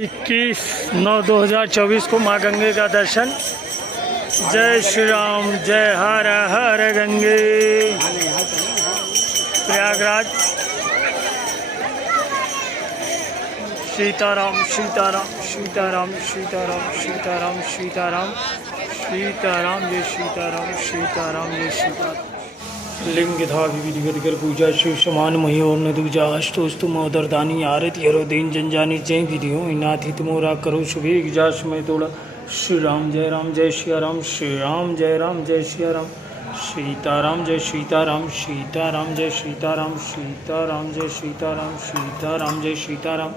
21/9/2024 को माँ गंगे का दर्शन। जय श्री राम, जय हर हर गंगे। प्रयागराज। सीताराम सीताराम सीताराम सीताराम सीताराम सीताराम सीताराम जय सीताराम सीताराम जय सीताराम। लिंग था विधि कर पूजा शिव समान मही और न दूजा अष्टोस्तु मोदरदानी आरती हरो दीन जनजानी जय विधि हो इनाथी तुमोरा करो शुभे जास में तोड़ा। श्री राम जय सिया राम श्री राम जय सिया राम सीताराम जय सीताराम सीताराम जय सीताराम सीताराम जय सीताराम सीताराम जय सीताराम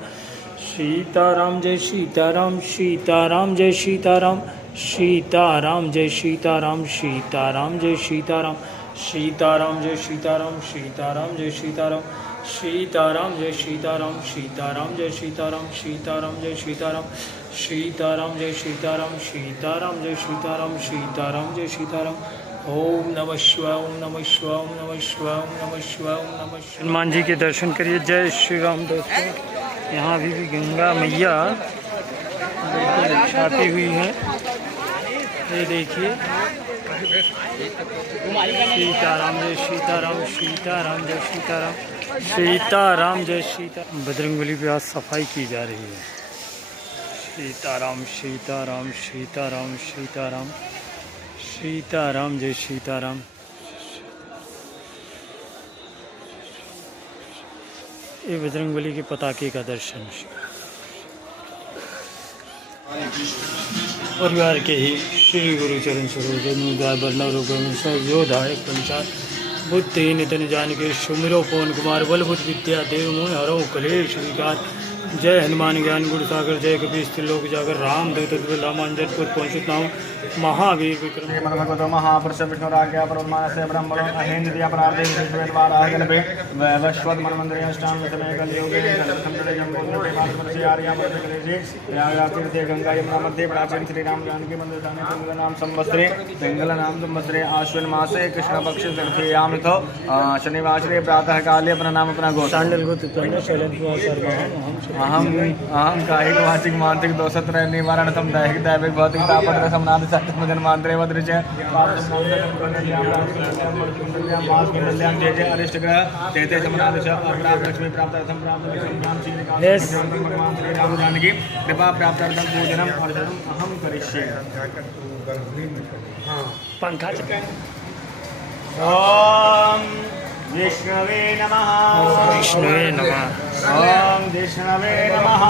सीताराम जय सीताराम सीताराम जय सीताराम सीताराम जय सीताराम सीताराम जय सीताराम सीताराम जय सीताराम सीताराम जय सीताराम सीताराम जय सीताराम सीताराम जय सीताराम सीताराम जय सीताराम सीताराम जय सीताराम सीताराम जय सीताराम सीताराम जय सीताराम। ओम नमः शिवाय ओम नमः शिवाय ओम नमः शिवाय ओम नमः शिवाय ओम नमः शिवाय। हनुमान जी के दर्शन करिए। जय श्री राम। दोस्तों यहाँ अभी भी गंगा मैया छापी हुई है, ये देखिए। सीताराम जय सीताराम सीताराम जय सीताराम सीताराम जय सीताराम। बजरंगबली पे आज सफाई की जा रही है। सीताराम सीताराम सीताराम सीताराम सीताराम जय सीताराम। ये बजरंगबली के पताके का दर्शन। परिवार के ही श्री गुरु चरण स्वरूप योधायक पंचायत बुद्ध नितन जान के सुमिरो पवन कुमार बल बुद्ध विद्या देव मोह हरो कलेश विकार। जय हनुमान ज्ञान गुरु सागर जय कपीश त्रिलोक जागर राम दूत रामांजन पुर पहुँचित नाम महावीर विक्रम भगवतो महापुरुष विष्णुराज्ञा परमानसे ब्रह्मणो अहेन्द्रिया परार्थे विश्वेश्वरायगणपे वैवस्वत मनमंदिरे अष्टांग समय कलियुगे संप्रति जम्बोन्नते भारतवर्षे आर्यावर्तकलेशे प्रयागराजतीर्थे गंगा यमुना मध्ये प्राचीन श्री राम जानकी मंदिर स्थाने मंगल नाम संवत्सरे आश्विन मासे कृष्ण पक्ष तृतीयामितो शनिवासरे प्रातः काले प्रणाम प्रणाम सांडल अहम कायिक वाचिक मानसिक दोषत्रय निवारणतम दैहिक दैविक भौतिक तापत्र समनाद सत्यमदन मात्रे वदृच जय जय अरिष्ट ग्रह जय जय समनाद प्राप्त लक्ष्मी प्राप्त अर्थम प्राप्त भगवान श्री राम जानकी कृपा प्राप्त अर्थम पूजनम अर्चनम अहम करिष्ये। पंखा ओम विष्णवे नमः विष्णुवे नमः ओम विष्णवे नमः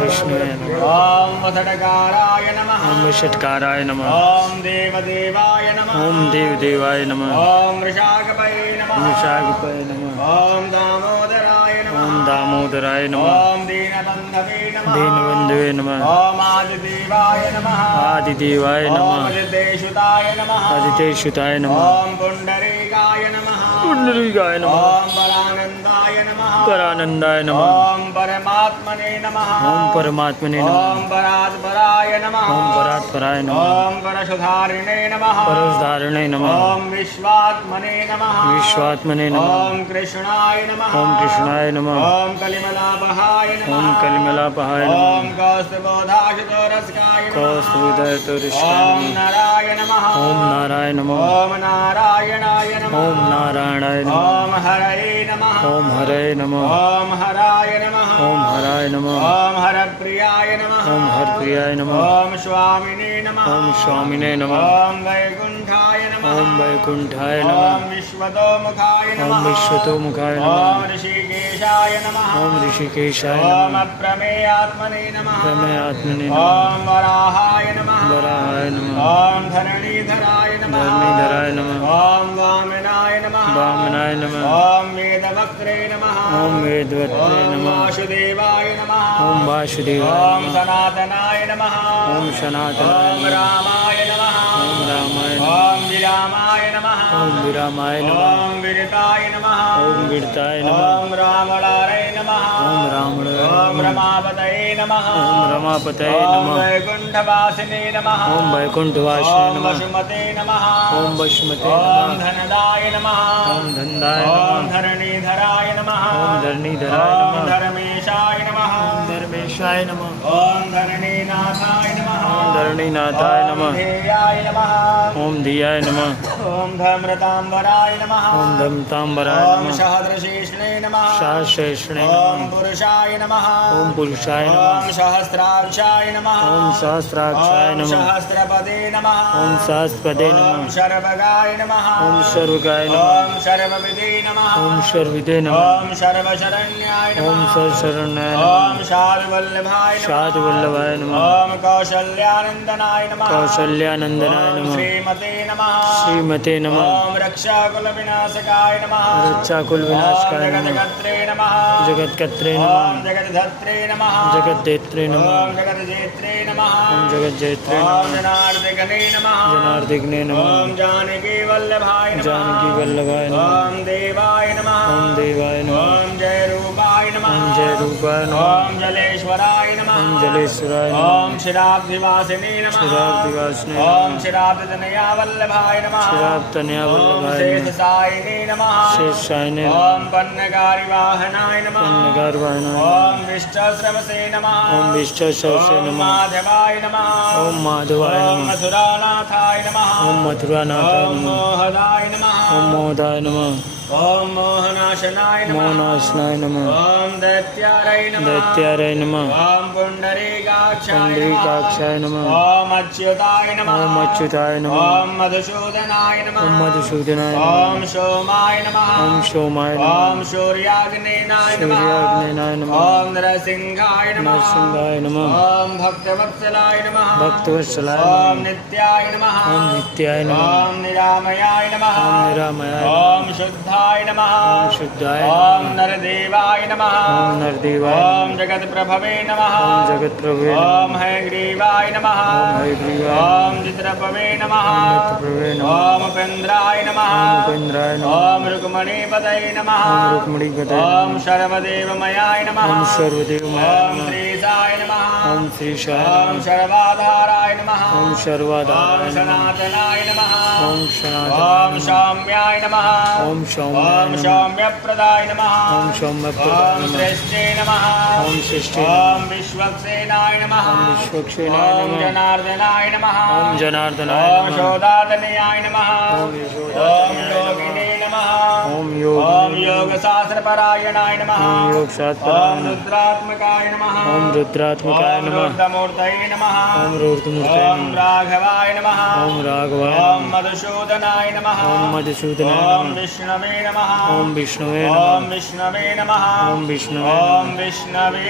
विष्णुवे नमः ओम वषट्काराय नमः ओम वषट्काराय नमः ओम देवदेवाय नमः ओम देवदेवाय नमः ओम वृषाकपये नमः वृषाकपये नमः ओम दामोदराय नमः ओम दामोदराय नमः ओम दीनबंधवे नमः दीनबंधवे नमः ओम आदिदेवाय नमः आदिदेवाय नमः ओम आदितेषुताय नमः आदितेषुताय नमः ओम पुंडरीकाय नमः पुंडरीकाय नमः ओम परानंदाय नमः परानंदाय नमः ओम परमात्मने नमः ओम परमात्मने नमः ओम परात्पराय नमः ओम परात्पराय नमः ओम परशुधारिणे नमः परशुधारिणे नमः ओम विश्वात्मने नमः विश्वात्मने नमः ओम कृष्णाय नमः ओम कृष्णाय नमः ओम कलिमलापहाय नमः ओम कलिमलापहाय नमः ओम कौस्तुभोधाशतोरस्काय नमः कौस्तुभोधाशतोरस्काय ओम नारायण नमः ओम नारायण नमः ओम नारायणाय नमः ओम नारायणाय नमः ओम हरये नमः ओम हरये नमः ओम हराय नमः ओम हराय नमः ओम हरप्रियाय नमः ओम हरप्रियाय नमः ओम स्वामिने नमः ओम स्वामिने नमः ओम वैकुंठाय नमः ओम वैकुंठाय नमः ओम विश्वतोमुखाय नमः ओम विश्वतोमुखाय नमः ओम ऋषिकेशाय नमः ओम ऋषिकेशाय नमः ओम अप्रमेयात्मने नमः प्रमेयात्मने नमः ओम वराहाय नमः वराहाय नमः ओम धरणीधराय नमः धरणीधराय नमः ओम वामनाय नमः वामनाय नमः ओम वेदवक्त्रे नमः ओम वेदवक्त्रे नमः वासुदेवाय नमः ओम वासुदेवाय ओम सनातनाय नमः ओम सनातनाय ओम रामाय नमः ओम रामाय नमः ओम विरामाय नमः ओम विरामाय नमः ओम विरताय नमः ओम वीरताय नमः ओम रामलाय नमः ओम रामणाय ओम नमः रमापतये नमः ओम रमापतये ओम नमः वैकुंठवासिने नमः ओम वैकुंठवासिने ओम नमः वसुमते नमः ओम वसुमते ओम नमः धनदाय नमः ओम धनदाय ओम नमः धरणीधराय नमः ओम धरणीधराय ओम नमः धर्मेशाय नमः ओम धर्मेशाय नमः ओम धरणीनाथाय नमः ओम धरणीनाथाय ओम नमः ध्येयाय नमः ओम धियाय नमः ओम धम्रतांबराय नमः ओम धमतांबराय ओम नमः सहस्रशीर्षणे नमः सहस्रेष्णे ओम नमः पुरुषाय नमः ओम पुरुषाय ओम नमः सहस्राक्षाय नमः ओम सहस्राक्षाय ओम नमः सहस्रपदे नमः ओम सहस्रपदे ओम नमः सर्वगाय नमः ओम सर्वगाय नमः ओम सर्वविदे नमः ओम सर्वविदे नमः ओम सर्वशरण्याय ओम नमः सर्वशरण्याय ओम नमः शाद्वल्लभाय नमः शाद्वल्लभाय नमः ओम कौशल्यानंदनाय नमः कौशल्यानंदनाय ओम नमः श्रीमते नमः श्रीमते नमः ओम रक्षाकुल विनाशकाय नमः रक्षाकुल विनाशकाय ओम नमः जगत्कर्त्रे नमः जगत्कर्त्रे ओम नमः जगद्धत्रे नमः जगद्देत्रे नमः ओम जगज्जेत्रे नमः ओम जगज्जेत्रे ओम नमः जनार्दगणे नमः जनार्दग्ने नमः ओम जानकी वल्लभाय नमः जानकी वल्लभाय नमः ओम देवाय नमः ओम देवाय नमः ओम जय रूपाय नमः ओम जय रूपाय नमः ओम जलेश्वराय नमः ओम जलेश्वराय नमः ओम क्षीराब्धिवासिने नमः क्षीराब्धिवासिने ओम नमः क्षीराब्धतनया वल्लभाय नमः क्षीराब्धतनया ओम वल्लभाय नमः शेषसायिने नमः शेषशायिने ओम नमः पन्नगारिवाहनाय नमः पन्नगारिवाहनाय नमः ओम विष्टश्रवसे नमः ओम विष्टश्रवसे ओम नमः माधवाय नमः ओम माधवाय ओम नमः मथुरानाथाय नमः ओम मथुरानाथाय ओम नमः मोहदाय नमः ओम मोहदाय नमः ओम मोहनाशनाय नमः मोहनाशनाय नमः ओम दैत्यारय नमः दैत्यारय नमः ओम पुंडरीकाक्षाय नमः पुंडरीकाक्षाय नमः ओम अच्युताय नमः ओम अच्युताय नमः ओम मधुसूदनाय नमः ओम मधुसूदनाय नमः ओम सोमाय नमः ओम सोमाय नमः ओम सूर्याग्नेनाय नमः सूर्याग्नेनाय नमः ओम नरसिंहाय नमः नरसिंहाय नमः ओम भक्तवत्सलाय नमः भक्तवत्सलाय ओम नमः नित्याय नमः ओम नित्याय नमः ओम निरामयाय नमः ओम निरामयाय नमः ओम शुद्धाय नमः ओम शुद्धाय ओम नमः नरदेवाय नमः ओम नरदेवाय ओम नमः जगत्प्रभवे नमः ओम जगत्प्रभवे ओम नमः हयग्रीवाय नमः ओम हयग्रीवाय ओम चित्रपवे नमः ओम नेत्रप्रभवे नमः ओम उपेन्द्राय नमः ओम उपेन्द्राय नमः ओम रुक्मणीपतये नमः ओम रुक्मिणीपतये ओम नमः सर्वदेवमयाय नमः ओम सर्वदेवमयाय ओम नमः श्रीशाय नमः ओम श्रीशाय ओम नमः सर्वाधाराय नमः ओम ओम सर्वाधाराय नमः सनातनाय नमः ओम ओम सनातनाय नमः सौम्याय नमः ओम सौम्याय ओम नमः सौम्यप्रदाय नमः ओम सौम्यप्रदाय ओम नमः श्रेष्ठे नमः ओम श्रेष्ठे ओम विश्वक्सेनाय नमः ओम विश्वक्सेनाय ओम नमः जनार्दनाय नमः ओम जनार्दनाय ओम नमः शोधातनयाय नमः ओम ओम यशोदातनयाय योगिने नमः ओम ओम योगिने योगशास्त्रपरायणाय नमः ओम ओम योगशास्त्रपरायणाय नमः रुद्रात्मकाय नमः ओम रुद्रात्मकाय ओम नमः रुद्रमूर्तये नमः ओम रुद्रमूर्तये ओम नमः राघवाय नमः ओम राघवाय ओम नमः मधुसूदनाय नमः ओम मधुसूदनाय ओम नमः विष्णवे नमः ओम विष्णुवे ओम नमः विष्णवे नमः ओम विष्णुवे ओम नमः विष्णवे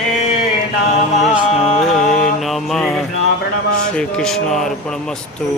ओम नमः विष्णुवे नमः श्रीकृष्णार्पणमस्तु। श्री कृष्णार्पणमस्तु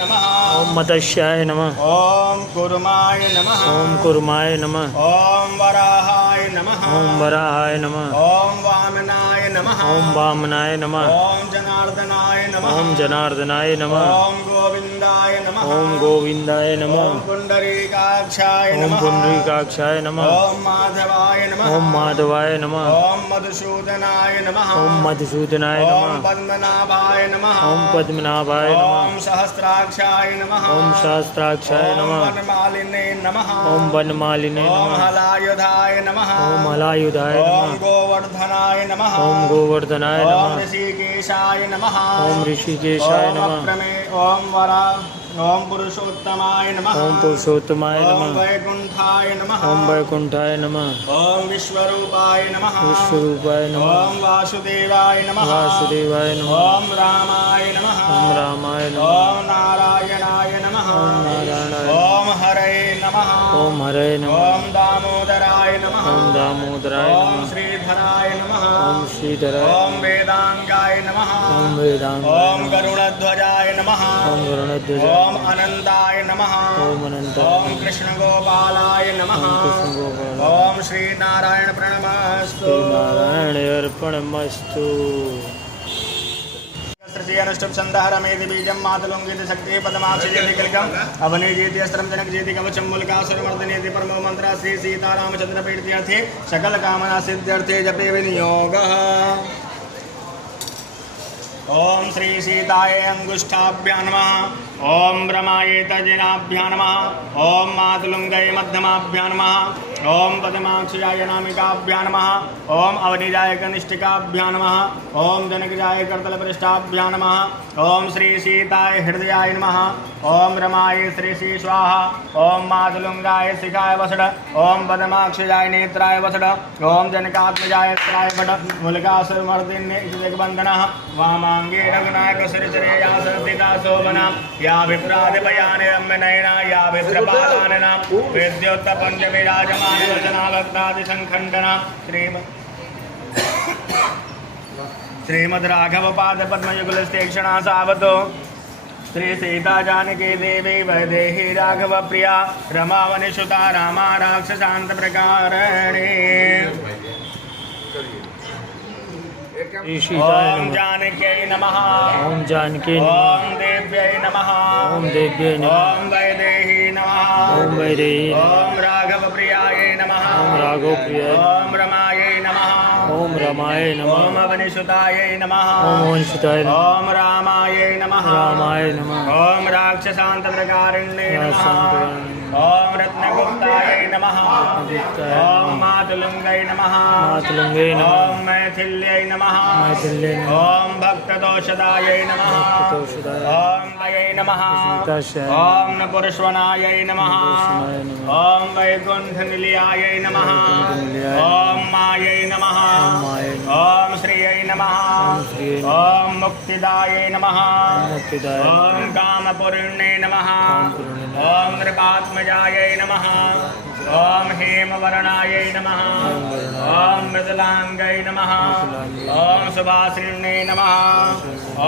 नमः ओम मत्स्याय नमः ओम कुर्माय नमः ओम कुर्माय नमः ओम वराहाय नमः ओम वराहाय नमः ओम वामनाय नमः ओम वामनाय नमः ओम जनार्दनाय नमः ओम जनार्दनाय नमः ओम गोविंदाय नमः ओम गोविंदाय नमः ओम पुंडरीकाक्षाय ओम नमः पुंडरीकाक्षाय नमः ओम माधवाय नमः ओम माधवाय नमः ओम मधुसूदनाय नमः ओम मधुसूदनाय ओम नमः पद्मनाभाय नमः ओम पद्मनाभाय ओम नमः सहस्राक्षाय नमः ओम सहस्राक्षाय ओम नमः वनमालिने नमः ओम वनमालिने ओम नमः हलायुधाय नमः ओम हलायुधाय ओम नमः गोवर्धनाय नमः ओम गोवर्धनाय ओम नमः ऋषिकेशाय नमः ओम ऋषिकेशाय ओम नमः अप्रमे ओम वरा ओम पुरुषोत्तमाय नमः ओम पुरुषोत्तमाय ओम नमः वैकुंठाय नमः ओम वैकुंठाय नमः ओम विश्वरूपाय नमः विश्वरूपाय नमः ओम वासुदेवाय नमः वासुदेवाय नमः ओम रामाय नमः ओम रामाय नमः ओम नारायणाय नमः ओम नारायणाय ओम हरे नमः ओम हरे नमः ओम दामोदराय नमः ओम दामोदराय ओम नमः श्रीधराय नमः ओम श्रीधराय ओम वेदांगाय नमः ओम वेदांगाय ओम गरुड़ध्वजाय नमः ओम गरुड़ध्वजाय ओम अनंताय नमः ओम अनंताय ओम कृष्ण गोपालाय नमः ओम कृष्ण गोपालाय ओम श्रीनारायण प्रणमस्तु। नारायण अर्पणमस्तु। अनुष्टुप संधारमेति बीजं मातुलुंगिति शक्ति पदमाक्षिजेति कलिकम् अवनीजेति अस्त्रं जनकजेति कवचं मूलकासुरमर्दनेति परमो मंत्र श्री सीतारामचंद्र प्रीत्यर्थे सकल कामना सिद्ध्यर्थे जपे विनियोगः। ओम श्री सीताय अंगुष्ठाभ्यां नमः। ओम ब्रह्माय तर्जनाभ्यां नमः। ओम मातुलुंगय मध्यमाभ्यां नमः। ओम पदमाक्षयाय नामिकाभ्यां नमः। ओम अवनिजाय कनिष्ठिकाभ्यां नमः। ओम जनकजाय करतलपृष्ठाभ्यां नमः। ओम श्री सीताय हृदयाय नमः। ओम रमाय श्री श्री स्वाहा। ओम मातुलुंगाय शिखाय वसड। ओम पदमाक्षयाय नेत्राय वसड। ओम जनकात्मजाय त्राय वड। मूलकासुरमर्दिन्ये जगबन्धनः वामाङ्गे रघुनायकसुरचर्यया संस्थिता शोभना या विप्रादिपयानि रम्यनयना या विप्रपादानना विद्योत्तपञ्चविराजमान वचनालब्धादिसङ्खण्डना श्रीमद्राघवपादपद्मयुगलस्तेक्षणा सावतो श्री सीता जानकी देवी वैदेही राघव प्रिया रमावनिसुता रामा राक्षसान्त प्रकारिणी। ओम जानकी नमः। ओम जानकी ओम देव्यै नमः। ओम देव्यै नमः। ओम वैदेही नमः। ओम वैदेही। ओम राघव प्रियायै नमः। ओम राघव प्रियाय। ओम रमायै नमः। ओम रमाय नमः। ओम अवनिसुतायै नमः। ओम वंशिताय नमः। ओम रामायै नमः। रामाय नमः। ओम राक्षसान्त प्रकारिण्ये नमः। राक्षसान्त ओम रत्नगुप्तायै नमः। रत्नगुप्ताय ओम मातुलुंगै नमः। मातुलुंगै नमः। ओम मैथिल्यै नमः। मैथिल्यै नमः। ओम भक्तदोषदायै नमः। भक्तदोषदाय। ओम अयै नमः। सीताशय। ओम नपुरुषवनायै नमः। नपुरुषवनाय नमः। ओम वैकुण्ठनिलयायै नमः। वैकुण्ठनिलयाय। ओम मायै नमः। ओम मायै नमः। ओम श्रियै नमः। ओम श्रियै नमः। ओम मुक्तिदायै नमः। मुक्तिदाय। ओम कामपूर्णे नमः। कामपूर्णे नमः। ओम नृपात्मजायै नमः। ओम हेमवर्णायै नमः। ओम मृदुलाङ्गै नमः। ओम सुभासिन्यै नमः।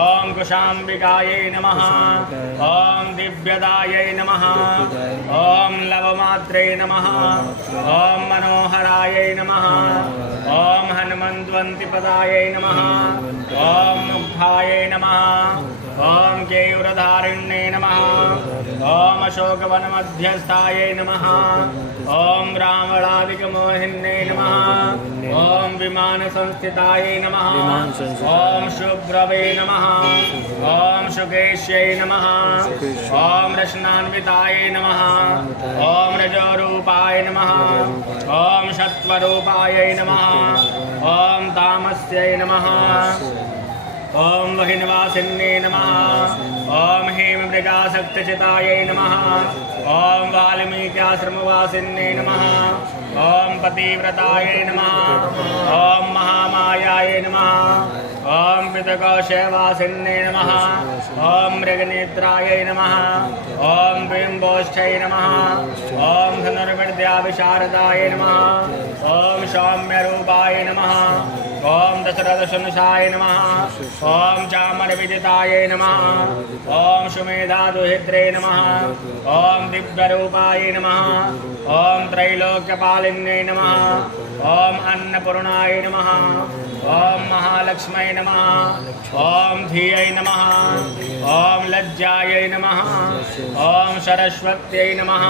ओम कुशाम्बिकायै नमः। ओम दिव्यदायै नमः। ओम लवमात्रे नमः। ओम मनोहरायै नमः। ओम हनुमन्त्वन्तिपदायै नमः। ओम मुग्धायै नमः। ओम केयूरधारिण्ये नमः। ओम अशोकवनमध्यस्थायै नमः। ओम रावणादिकमोहिन्ये नमः। ओम विमानसंस्थितायै नमः। ओम शुभ्रवे नमः। ओम शुकेश्यै नमः। ओम रश्नान्वितायै नमः। ओम रजोरूपाय नमः। ओम सत्वरूपायै नमः। ओम तामस्यै नमः। ओम वहिनवासिन्ये नमः। ओम हेममृगासक्तचितायै नमः। ओम वाल्मीक्याश्रमवासिन्ये नमः। ओम पतिव्रतायै नमः। ओम महामायायै नमः। ओम पितृकोशवासिन्ये नमः। ओम मृगनेत्रायै नमः। ओम बिम्बोष्ठै नमः। ओम धनुर्विद्याविशारदायै नमः। ओम सौम्यरूपाय नमः। ओम दशरथशंसाय नमः। ओम चामरविजितायै नमः। ओम सुमेधादुहित्रे नमः। ओम दिव्यरूपाय नमः। ओम त्रैलोक्यपालिन्ये नमः। ओम अन्नपूर्णाय नमः। ओम महालक्ष्मै नमः। ओम धियै नमः। ओम लज्जायै नमः। ओम सरस्वत्यै नमः।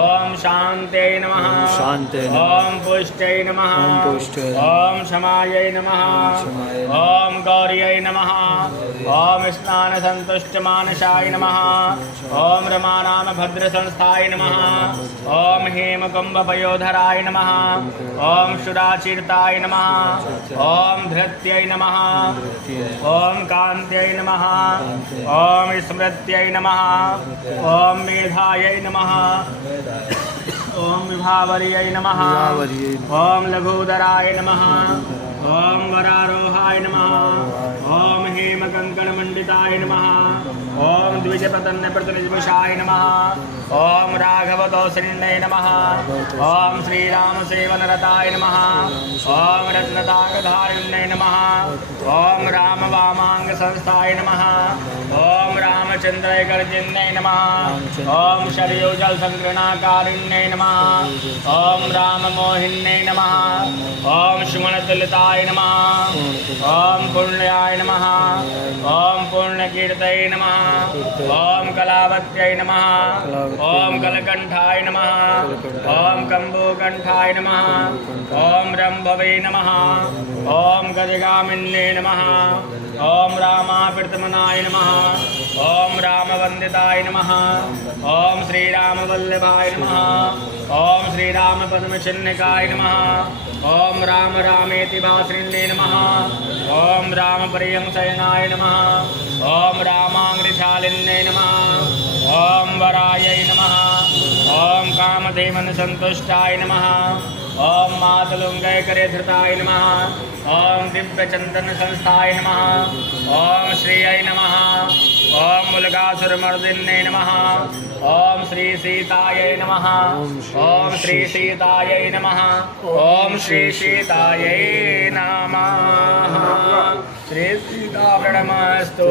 ओम शान्त्यै नमः। शान्त्यै नमः। ओम पुष्ट्यै नमः। ओम पुष्ट्यै। ओम क्षमायै नमः। ओम गौर्यै नमः। ओम स्नानसन्तुष्टमानसाय नमः। ओम रमानाम भद्रसंस्थाय नमः। ओम हेमकुम्भपयोधराय नमः। ओम शुराचीर्ताय नमः। ओम धृत्यै नमः। ओम कान्त्यै नमः। ओम स्मृत्यै नमः। ओम मेधायै नमः। ओम विभावर्यै नमः। ओम लघुधराय नमः। ओम वरारोहाय नमः। ओम हेमकङ्कणमण्डिताय नमः। ओम द्विजपतन्नप्रतिनिधिमुषाय नमः। ओम राघवतोषिण्ये नमः। ओम श्रीरामसेवनरताय नमः। ओम रत्नताकधारिण्ये नमः। ओम रामवामाङ्गसंस्थाय नमः। ओम रामचन्द्रैकर्जिन्यै नमः ॐ शरयोजल संग्रहणाकारिण्यै नमः ॐ राममोहिन्यै नमः ॐ सुमनतुलिताय नमः ॐ पुण्याय नमः ॐ पूर्णकीर्तये नमः ॐ कलावत्यै नमः ॐ कलकण्ठाय नमः ॐ कम्बुकण्ठाय नमः ॐ रम्भवे नमः ॐ गजगामिन्ये नमः ॐ रामाप्रीतमनाय नमः ॐ रामवन्दिताय नमः ॐ श्रीरामवल्लभाय नमः ॐ श्रीरामपद्मचिह्निकाय नमः ॐ राम रामेति भासृण्ये नमः ॐ रामपर्यंशयनाय नमः ॐ रामाङ्घ्रिशालिन्ये नमः ॐ वरायै नमः ॐ कामधेमनसन्तुष्टाय नमः ॐ मातुलुङ्गैकरेधृताय नमः ॐ दिव्यचन्दनसंस्थाय नमः ॐ श्रियै नमः ॐ मुलगासुरमर्दिन्ये नमः ॐ श्रीसीतायै नमः ॐ श्रीसीतायै नमः ॐ श्रीसीतायै नमः श्रीसीताप्रणमस्तु।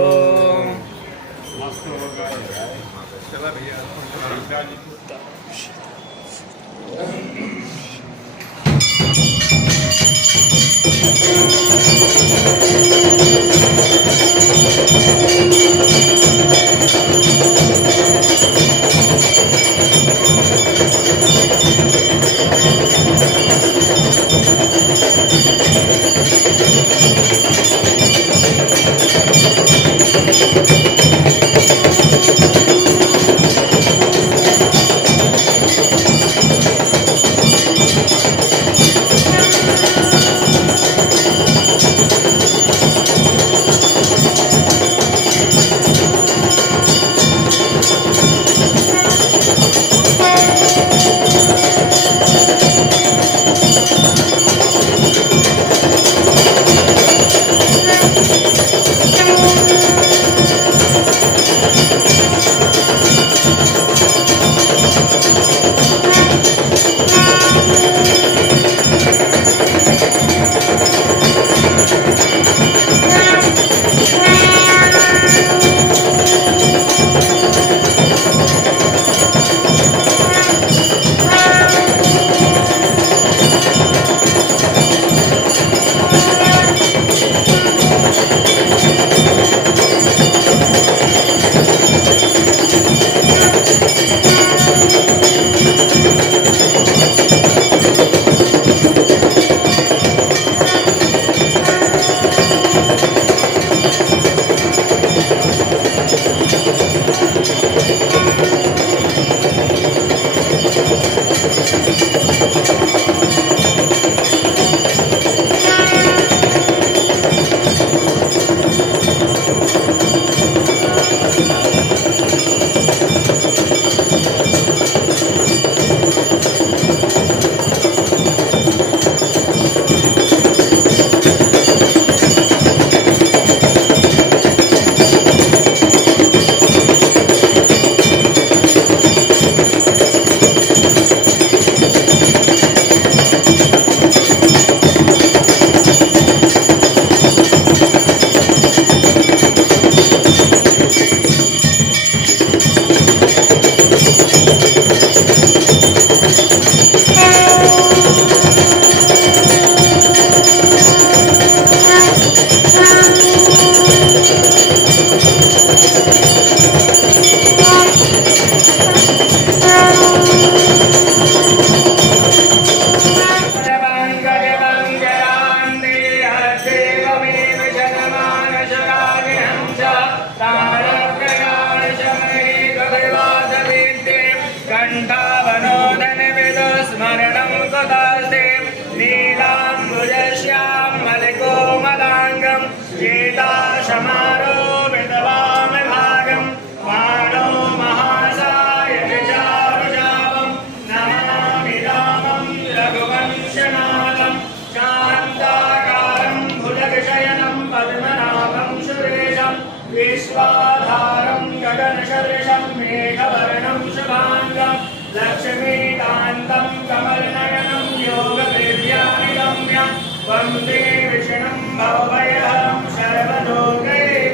विश्वाधारं गगनसदृशं मेघवर्णं शुभाङ्गं लक्ष्मीकान्तं कमलनयनं योगदिव्यानिगम्यं वन्दे विष्णुं भवभयहरं सर्वलोकैकनाथं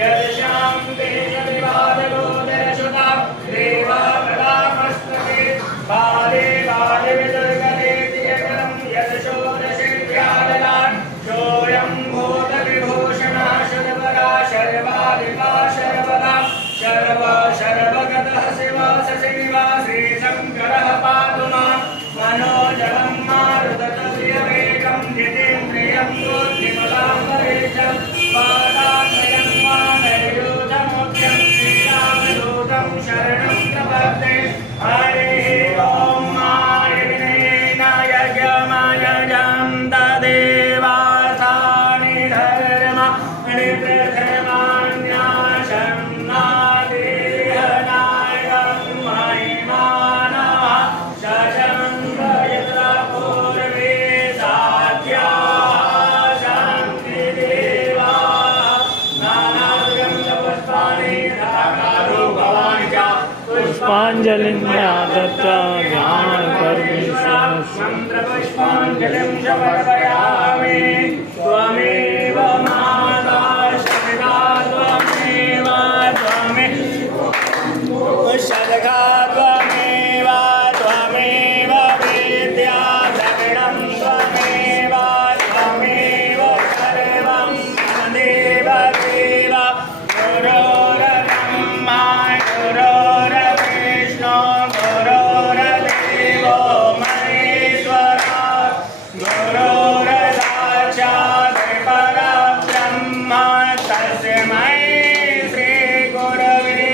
यत् शान्तिः पुष्पाञ्जलिं दत्त्वा ध्यानकर्मि मन्त्रपुष्पाञ्जलिं समर्पयामि त्वमेव माता शरदा त्वमेव शलका त्वमेव त्वमेव विद्या द्रविणं त्वमेव त्वमेव सर्वं देव देव गुरोर्ब्रह्मा गुरोर्विष्णु गुरोर्देवो महेश्वरा गुरोर्साक्षात् परब्रह्म तस्मै श्रीगुरवे